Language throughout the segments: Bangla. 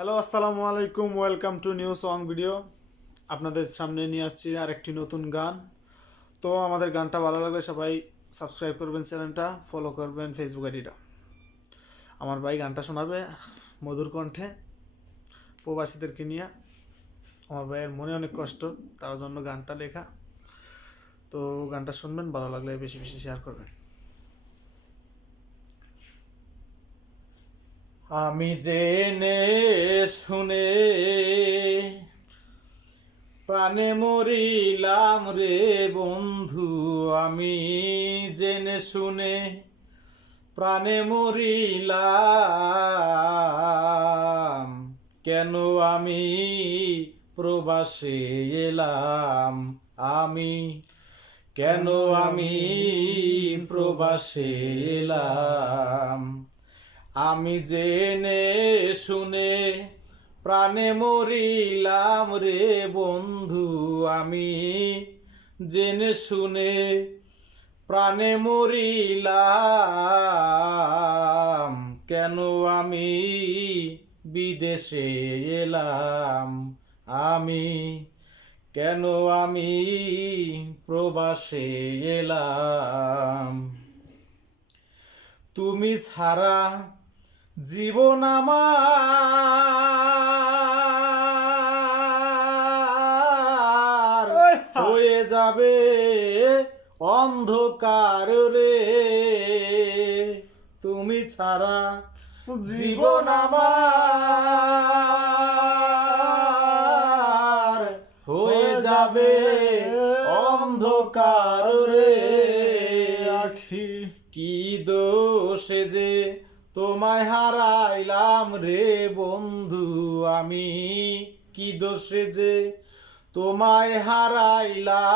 হ্যালো, আসসালামু আলাইকুম। Welcome to new song video. আপনাদের সামনে নিয়ে আসছি আরেকটি নতুন গান। তো আমাদের গানটা ভালো লাগলে সবাই সাবস্ক্রাইব করবেন, চ্যানেলটা ফলো করবেন, ফেসবুক আইডিটা। আমার ভাই গানটা শোনাবে মধুর কণ্ঠে, প্রবাসীদেরকে নিয়ে। আমার ভাইয়ের মনে অনেক কষ্ট, তার জন্য গানটা লেখা। তো গানটা শুনবেন, ভালো লাগলে বেশি বেশি শেয়ার করবেন। আমি জেনে শুনে প্রাণে মরিলাম রে বন্ধু, আমি জেনে শুনে প্রাণে মরিলাম। কেন আমি প্রবাসে এলাম, আমি কেন আমি প্রবাসে এলাম। আমি জেনে শুনে প্রাণে মরিলাম রে বন্ধু, আমি জেনে শুনে প্রাণে মরিলাম। কেন আমি বিদেশে এলাম, আমি কেন আমি প্রবাসে এলাম। তুমি ছাড়া জীবন আমার হয়ে যাবে অন্ধকার রে। তুমি ছাড়া জীবন আমার হয়ে যাবে অন্ধকার রে। আখি কি দোষে যে তোমায় হারাইলাম রে বন্ধু, আমি কি দোষে যে তোমায় হারাইলাম।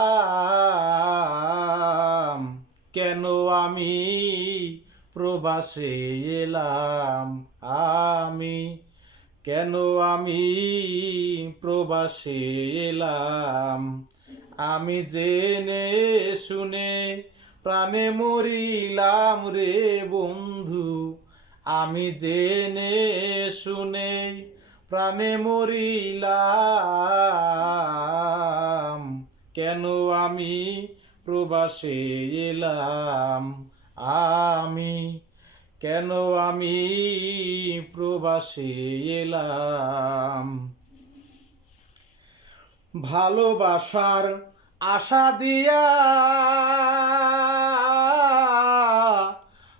কেন আমি প্রবাসে এলাম, আমি কেন আমি প্রবাসে এলাম। আমি জেনে শুনে প্রাণে মরিলাম রে বন্ধু, আমি জেনে শুনে প্রাণে মরিলাম। কেন আমি প্রবাসে এলাম, আমি কেন আমি প্রবাসে এলাম। ভালোবাসার আশা দিয়া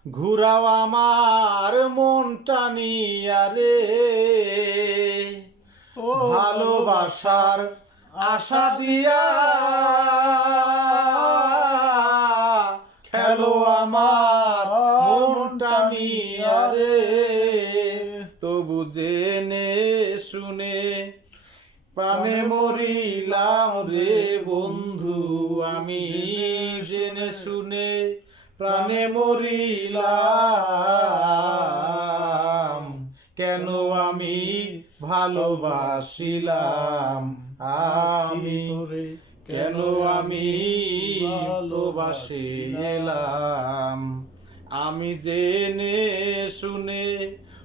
ঘুরাও আমার মনটা নিয়া রে। ভালোবাসার আশা দিয়া খেলো আমার মনটা নিয়া রে। তবু জেনে শুনে প্রাণে মরিলাম রে বন্ধু, আমি জেনে শুনে প্রাণে মরিলাম। কেন আমি ভালোবাসিলাম, আমি কেন আমি ভালোবাসি এলাম। আমি জেনে শুনে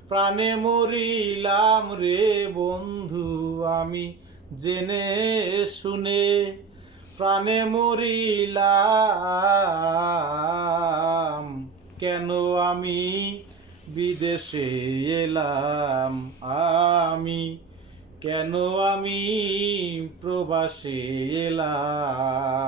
প্রাণে মরিলাম রে বন্ধু, আমি জেনে শুনে প্রাণে মরিলাম। কেন আমি বিদেশে এলাম, আমি কেন আমি প্রবাসে এলাম।